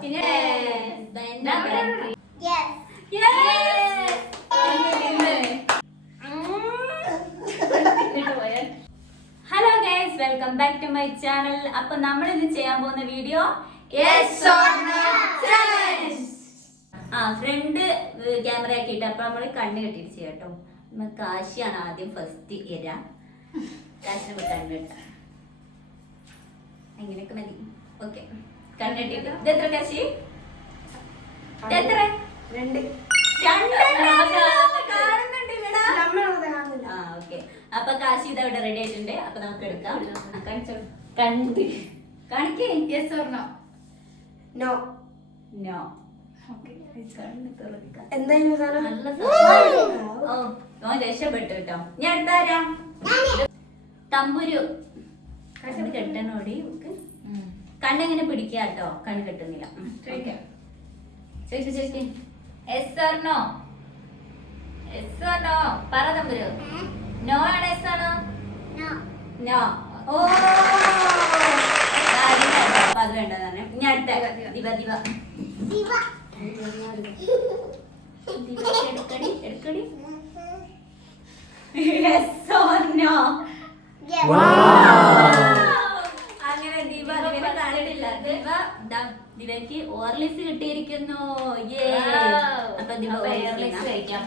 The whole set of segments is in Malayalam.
പിന്നെ. Hello guys welcome back to my channel അപ്പൊ നമ്മൾ ഇന്ന് ചെയ്യാൻ പോകുന്ന വീഡിയോ ആ ഫ്രണ്ട് ക്യാമറ ആക്കിയിട്ട് അപ്പൊ നമ്മൾ കണ്ണ് കെട്ടിട്ട് ചെയ്യാം കേട്ടോ. നമ്മ കാശിയാണ് ആദ്യം ഫസ്റ്റ് ഇര. കാശിനെ കണ്ണ് കെട്ടാം. അങ്ങനെയൊക്കെ മതി. ഓക്കെ കാശി? എത്ര? രണ്ട്. അപ്പൊ കാശി ഇത് അവിടെ റെഡി ആയിട്ടുണ്ട്. അപ്പൊ നമുക്ക് എടുക്കാം. കണ്ട്. കാണിക്കേ. യെസ് ഓർ നോ നോ രക്ഷപ്പെട്ടു കേട്ടോ. ഞാൻ എന്താ തമ്പുരു. കാശി കെട്ടണോടി. ഇവക്ക് കണ്ണെങ്ങനെ പിടിക്കുക കേട്ടോ. കണ്ണ് കിട്ടുന്നില്ല. ചോദിച്ചു ചോദിച്ചു or no yes or no പറ തമ്പുരു. നോ ആണ് എസ് ആണോ? നോ ഓ ആ, ഇത് വേണ്ട. അപ്പൊ അത് വേണ്ട തന്നെ ഞാൻ അടുത്ത. ദിവ ദിവ. ദിവ എടുക്കടി എടുക്കടി. യെസ് ഓർ നോ അങ്ങനെ ദിവ ദിവയ്ക്ക് ഓർലിസ് കിട്ടിയിരിക്കുന്നു. യേ. അപ്പൊ ദിവ ഓർലിസ് കഴിക്കാൻ.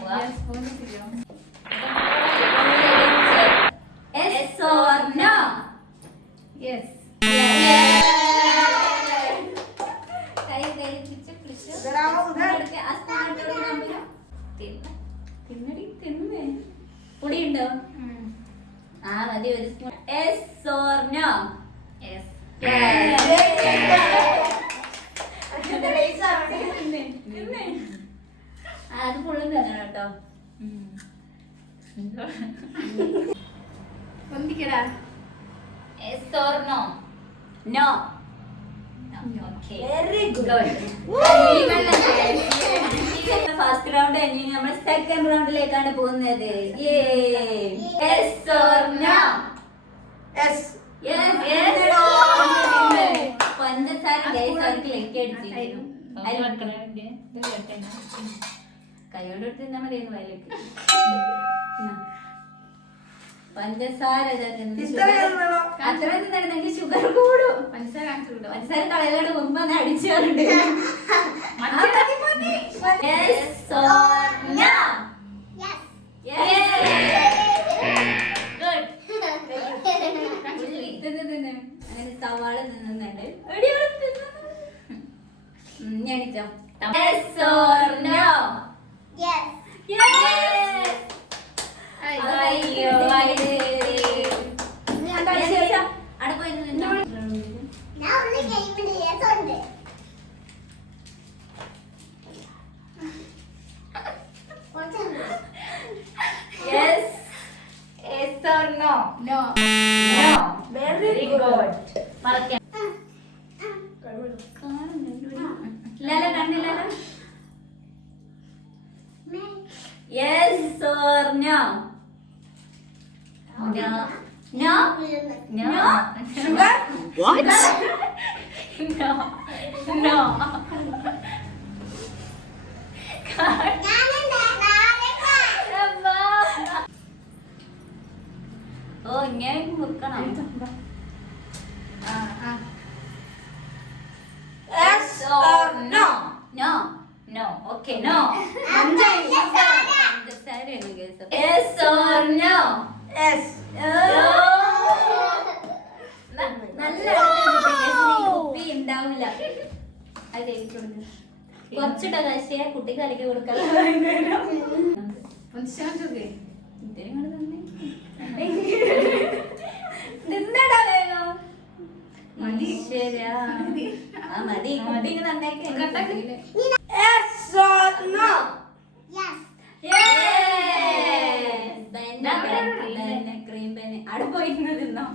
ആ പൊടിയുണ്ടോ? മതി ഒരു spoon yes or no yes അത് ഫുള്ളും തന്നെ കേട്ടോ or no no okay very first round കഴിഞ്ഞ് നമ്മൾ സെക്കൻഡ് റൗണ്ടിലേക്കാണ് പോകുന്നത് പഞ്ചസാര ഗൈസ് അവർക്ക് ലെക്ക് അടിച്ചിരിക്കുന്നു. കൈയോട് എടുത്ത് തിന്നാ മതി വയലേക്ക്. പഞ്ചസാര? അത്ര തിന്നിട്ടുണ്ടെങ്കിൽ ഷുഗർ. കൂടും. പഞ്ചസാര പഞ്ചസാര കളയോട് മുമ്പ് ഒന്ന് എണീച്ചോ. Yes or no? Yes. അയ്യോ. Yes, yes, yes. അവിടെ പോയി നിന്നോ. Yes. Yes or no no No. Very good മറക്കാം yes or no no no no sugar no no ഓ ഇങ്ങനെ മുക്കണം yes or no no no okay no yes or no yes നല്ല കുപ്പി ഉണ്ടാവില്ല അത് എഴുതി കുറച്ചിട്ട കാശിയെ കുട്ടിക്ക് കളിക്ക് കൊടുക്കാൻ നിന്നടാ വേഗം. മതി. ശരിയാ. ആ മതി. മതി നന്നാക്കി. പോയിരുന്നു തിന്നോ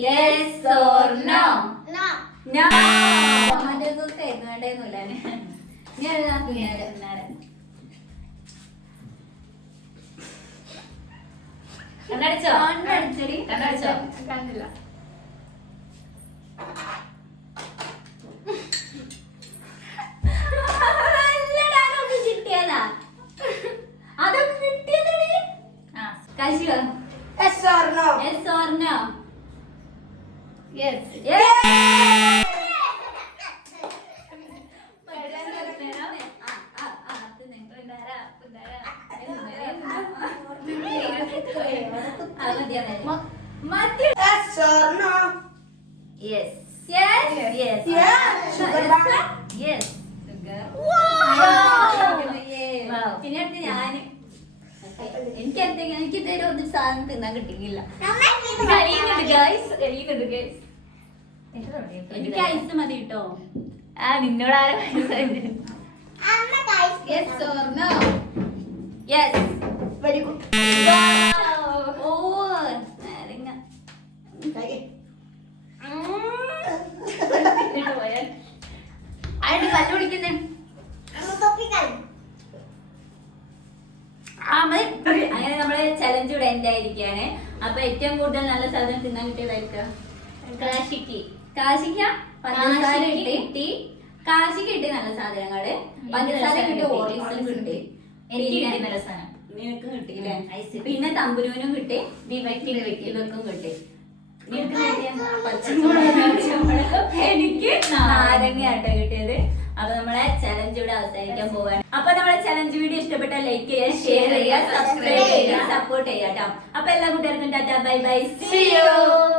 യെസ് ഓർ നോ നോ ദിവസമായിരുന്നു വേണ്ടേന്നില്ല ഞാൻ. എഴുതാം പിന്നാലെ പിന്നാലെ കണ്ണടിച്ചോ? കണ്ടടിച്ചോ കണ്ടില്ല Yes or no? Yes or no? Yes. Yes. Sugar പിന്നെ അടുത്ത് ഞാൻ എനിക്ക് എന്തെങ്കിലും എനിക്ക് ഇതുവരെ ഒന്നും സാധനം തിന്നാൻ കിട്ടിയില്ല കഴിയുന്നുണ്ട് ഗൈസ് കഴിയുന്നുണ്ട് ഗൈസ് എനിക്ക് ഐസ് മതി കേട്ടോ. ആ നിന്നോട് ആരും yes very. No yes Very good. ഓ നാരങ്ങ Like it. ആയിട്ട് കല്ല് പിടിക്കുന്നേ അങ്ങനെ നമ്മൾ ചലഞ്ച് ഇവിടെ എൻഡ് ആയിരിക്കാണ് അപ്പൊ ഏറ്റവും കൂടുതൽ നല്ല സാധനം തിന്നാൻ കിട്ടിയതായിരിക്കും. കാശിക്ക്. കാശിക്ക? പഞ്ചസാര കാശിക്ക്. കിട്ടി. കിട്ടി. കാശിക്ക് കിട്ടി നല്ല സാധനങ്ങൾ. പഞ്ചസാര കിട്ടി കിട്ടി. എനിക്ക് കിട്ടി നല്ല സാധനം. നിനക്ക് കിട്ടിയില്ലേ. പിന്നെ തമ്പുരുവിനും കിട്ടി. ഇവർക്കും കിട്ടി എനിക്ക് നാരങ്ങയാട്ടോ കിട്ടിയത്. അപ്പൊ നമ്മളെ ചലഞ്ച് ഇവിടെ അവസാനിക്കാൻ പോവാണ്. അപ്പൊ നമ്മളെ ചലഞ്ച് വീഡിയോ ഇഷ്ടപ്പെട്ട ലൈക്ക് ചെയ്യുക ഷെയർ ചെയ്യുക സബ്സ്ക്രൈബ് ചെയ്യുക സപ്പോർട്ട് ചെയ്യുക കേട്ടോ അപ്പൊ എല്ലാ കൂട്ടുകാർക്കും tata bye bye See you.